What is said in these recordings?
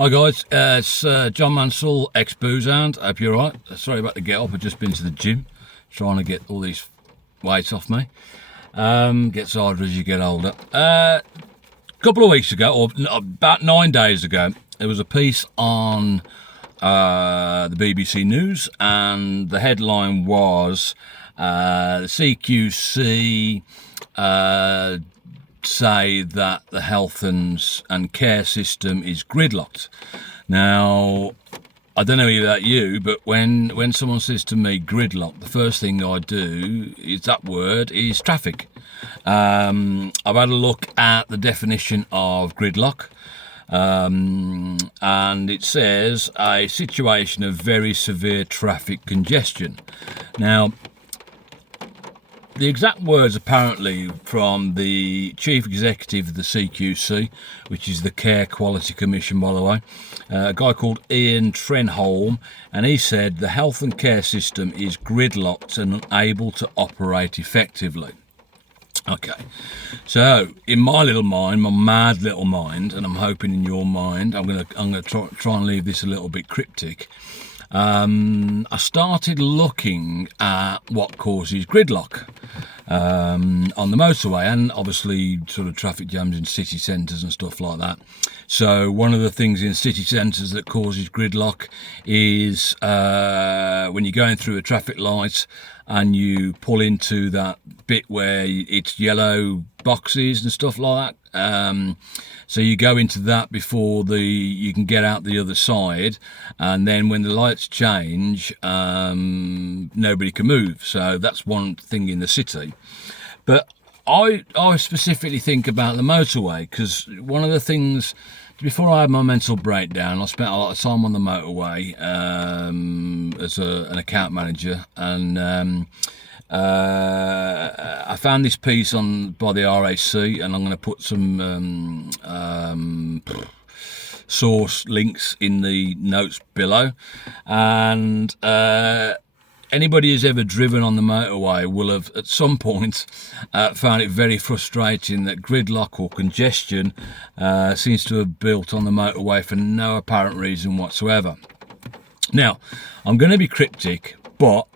Hi guys, it's John Mansell, ex-booze hound. Hope you're alright. Sorry about the get up, I've just been to the gym trying to get all these weights off me. Gets harder as you get older. A couple of weeks ago, or about 9 days ago, there was a piece on the BBC News, and the headline was the CQC say that the health and care system is gridlocked. Now, I don't know about you, but when someone says to me gridlock, the first thing I do is that word is traffic. I've had a look at the definition of gridlock, and it says a situation of very severe traffic congestion. Now, the exact words apparently from the chief executive of the CQC, which is the Care Quality Commission, by the way, a guy called Ian Trenholm, and he said the health and care system is gridlocked and unable to operate effectively. Okay, so in my little mind, my mad little mind, and I'm hoping in your mind, I'm gonna try and leave this a little bit cryptic. I started looking at what causes gridlock on the motorway, and obviously sort of traffic jams in city centres and stuff like that. So one of the things in city centres that causes gridlock is when you're going through a traffic light and you pull into that bit where it's yellow boxes and stuff like that. So you go into that before you can get out the other side, and then when the lights change, nobody can move. So that's one thing in the city. But I specifically think about the motorway, because one of the things, before I had my mental breakdown, I spent a lot of time on the motorway as an account manager, and I found this piece by the RAC, and I'm going to put some source links in the notes below. And anybody who's ever driven on the motorway will have at some point found it very frustrating that gridlock or congestion seems to have built on the motorway for no apparent reason whatsoever. Now, I'm going to be cryptic, but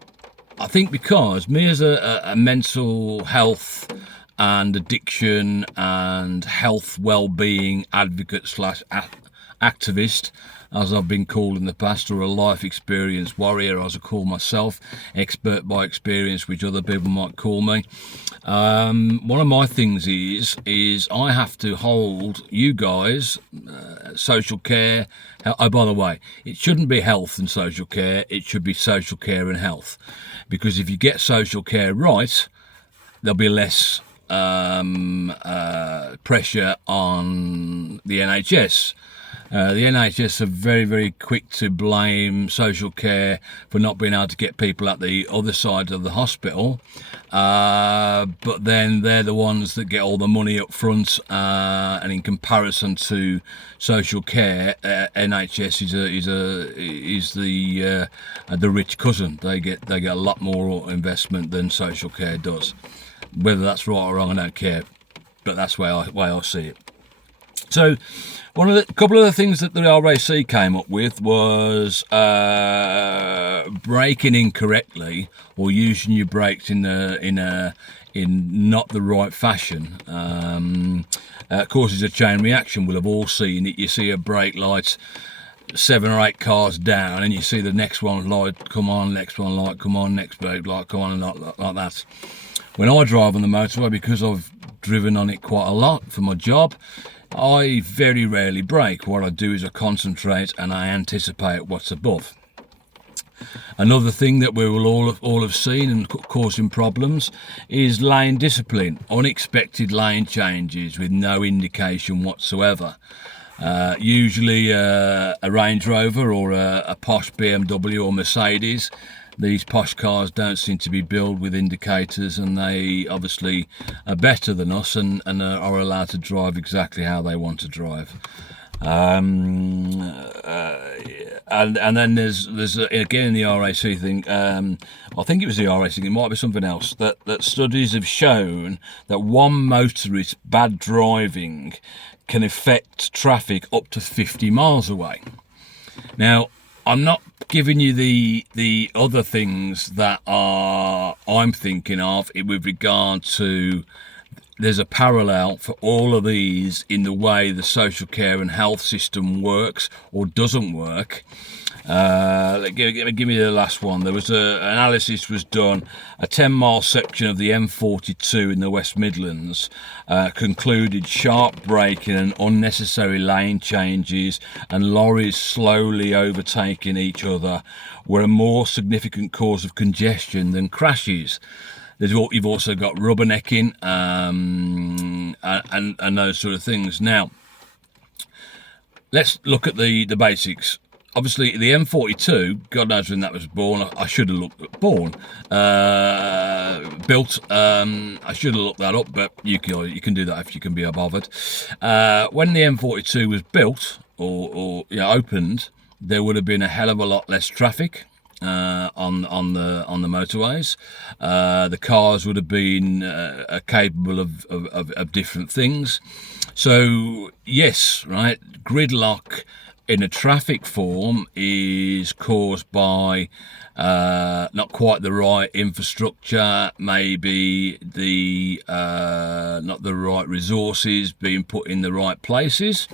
I think because me as a mental health and addiction and health well-being advocate / activist, as I've been called in the past, or a life experience warrior, as I call myself, expert by experience, which other people might call me. One of my things is I have to hold you guys, social care. Oh, by the way, it shouldn't be health and social care. It should be social care and health, because if you get social care right, there'll be less pressure on the NHS. The NHS are very, very quick to blame social care for not being able to get people at the other side of the hospital, but then they're the ones that get all the money up front, and in comparison to social care, NHS is the rich cousin. They get a lot more investment than social care does. Whether that's right or wrong, I don't care, but that's the way I see it. So, couple of the things that the RAC came up with was braking incorrectly, or using your brakes in not the right fashion. Causes a chain reaction. We'll have all seen it. You see a brake light 7 or 8 cars down, and you see the next one light come on, next one light come on, next brake light come on, and like that. When I drive on the motorway, because I've driven on it quite a lot for my job, I very rarely brake. What I do is I concentrate and I anticipate what's above. Another thing that we will all have seen and causing problems is lane discipline, unexpected lane changes with no indication whatsoever. Usually a Range Rover or a posh BMW or Mercedes. These posh cars don't seem to be built with indicators, and they obviously are better than us and are allowed to drive exactly how they want to drive. And and then there's again the RAC thing. I think it was the RAC thing. It might be something else. That studies have shown that one motorist's bad driving can affect traffic up to 50 miles away. Now, I'm not giving you the other things that I'm thinking of with regard to. There's a parallel for all of these in the way the social care and health system works or doesn't work. Give me the last one. There was an analysis was done. A 10-mile section of the M42 in the West Midlands concluded sharp braking and unnecessary lane changes and lorries slowly overtaking each other were a more significant cause of congestion than crashes. You've also got rubbernecking and those sort of things. Now, let's look at the basics. Obviously, the M42, God knows when that was born. I should have looked built. I should have looked that up, but you can do that if you can be bothered. When the M42 was built or opened, there would have been a hell of a lot less traffic. On the motorways, the cars would have been capable of different things. So yes, right, gridlock in a traffic form is caused by not quite the right infrastructure, maybe the not the right resources being put in the right places.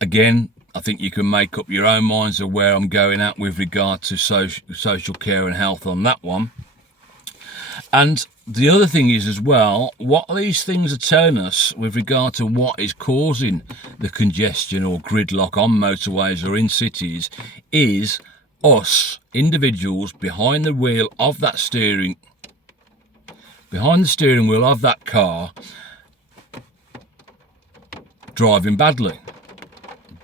Again, I think you can make up your own minds of where I'm going at with regard to social care and health on that one. And the other thing is as well, what these things are telling us with regard to what is causing the congestion or gridlock on motorways or in cities is us, individuals, behind the steering wheel of that car, driving badly,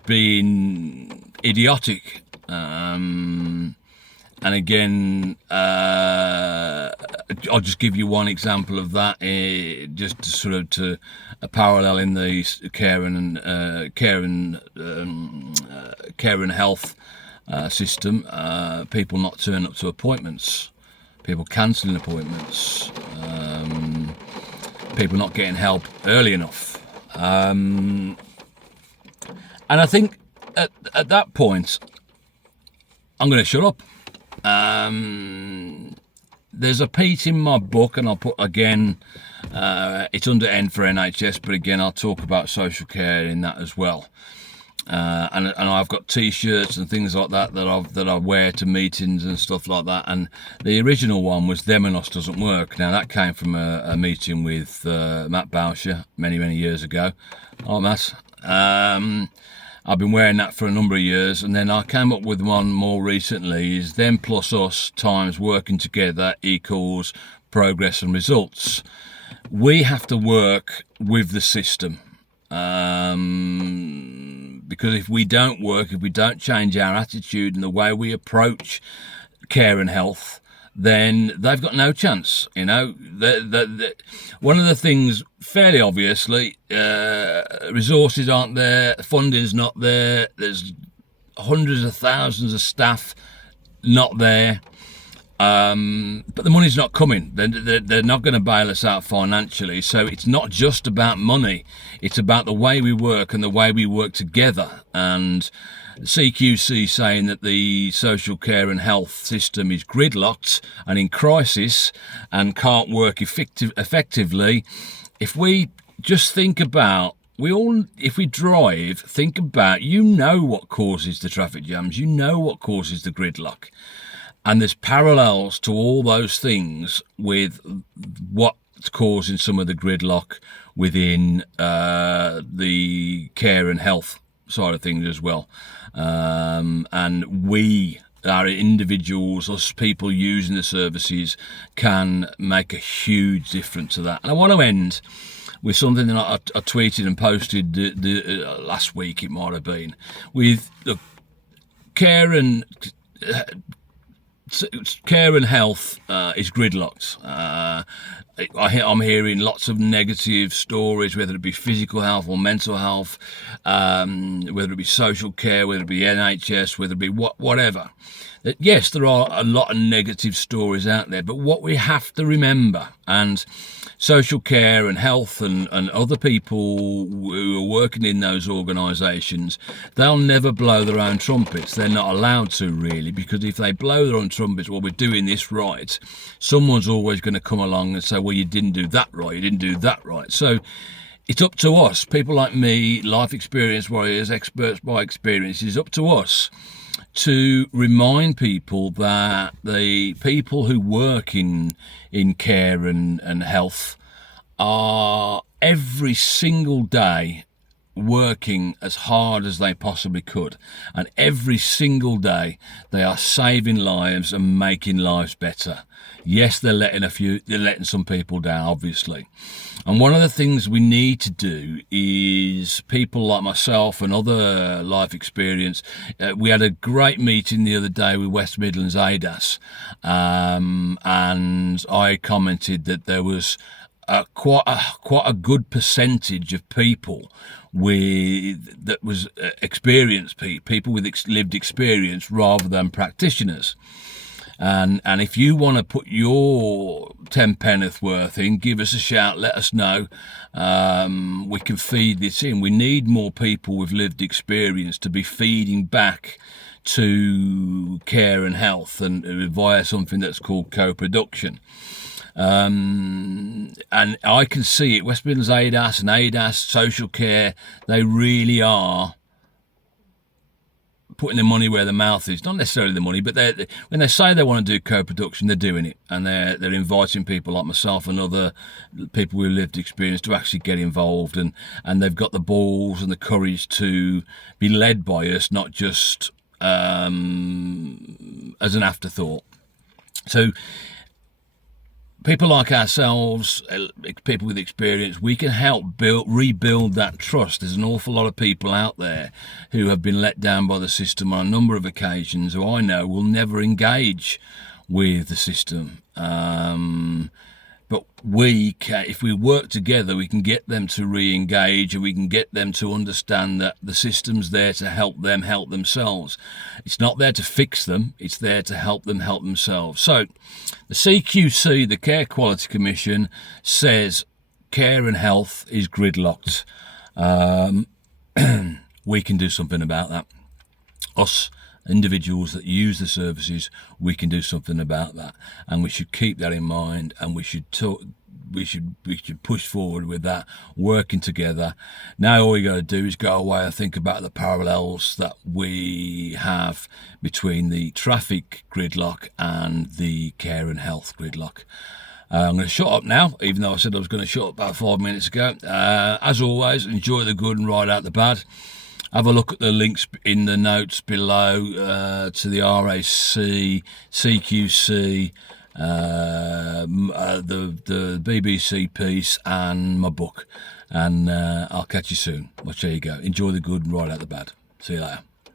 being idiotic, and again, I'll just give you one example of that, just to sort of to a parallel in the care and health system. People not turning up to appointments, people cancelling appointments, people not getting help early enough. And I think at that point, I'm going to shut up. There's a piece in my book, and I'll put again, it's under N for NHS, but again, I'll talk about social care in that as well. And I've got T-shirts and things like that that I wear to meetings and stuff like that. And the original one was "Them and Us Doesn't Work." Now that came from a meeting with Matt Boucher many years ago. Oh, Matt. I've been wearing that for a number of years, and then I came up with one more recently, is "Them plus us times working together equals progress and results." We have to work with the system, because if we don't change our attitude and the way we approach care and health, then they've got no chance. One of the things, fairly obviously, resources aren't there, funding's not there, there's hundreds of thousands of staff not there, but the money's not coming. They're not going to bail us out financially. So it's not just about money, it's about the way we work and the way we work together. And CQC saying that the social care and health system is gridlocked and in crisis and can't work effectively. If we just think about, if we drive, think about, what causes the traffic jams, what causes the gridlock. And there's parallels to all those things with what's causing some of the gridlock within the care and health side of things as well. And we, our individuals, us people using the services, can make a huge difference to that. And I want to end with something that I tweeted and posted last week, it might have been, with the care and health is gridlocked. I'm hearing lots of negative stories, whether it be physical health or mental health, whether it be social care, whether it be NHS, whether it be whatever. Yes, there are a lot of negative stories out there, but what we have to remember, and social care and health and other people who are working in those organisations, they'll never blow their own trumpets. They're not allowed to, really, because if they blow their own trumpets, well, we're doing this right, someone's always going to come along and say, well, you didn't do that right, you didn't do that right. So it's up to us, people like me, life experience warriors, experts by experience, it's up to us to remind people that the people who work in care and health are every single day working as hard as they possibly could, and every single day they are saving lives and making lives better. Yes, they're letting some people down, obviously. And one of the things we need to do is, people like myself and other life experience, we had a great meeting the other day with West Midlands ADAS, and I commented that there was quite a good percentage of people that was experienced people with lived experience rather than practitioners. And if you want to put your 10 penneth worth in, give us a shout, let us know. We can feed this in. We need more people with lived experience to be feeding back to care and health, and via something that's called co-production. And I can see it, West Midlands ADAS and ADAS social care, they really are putting their money where their mouth is. Not necessarily the money, but when they say they want to do co-production, they're doing it, and they're inviting people like myself and other people with lived experience to actually get involved, and they've got the balls and the courage to be led by us, not just as an afterthought. So people like ourselves, people with experience, we can help rebuild that trust. There's an awful lot of people out there who have been let down by the system on a number of occasions, who I know will never engage with the system. But if we work together, we can get them to re-engage, and we can get them to understand that the system's there to help them help themselves. It's not there to fix them, it's there to help them help themselves. So the CQC, the Care Quality Commission, says care and health is gridlocked. We can do something about that. Us individuals that use the services, we can do something about that, and we should keep that in mind, and we should push forward with that, working together. Now all you got to do is go away and think about the parallels that we have between the traffic gridlock and the care and health gridlock. I'm going to shut up now, even though I said I was going to shut up about 5 minutes ago. As always, enjoy the good and ride out the bad. Have a look at the links in the notes below to the RAC, CQC, the BBC piece, and my book. And I'll catch you soon. Well, there you go. Enjoy the good and ride out the bad. See you later.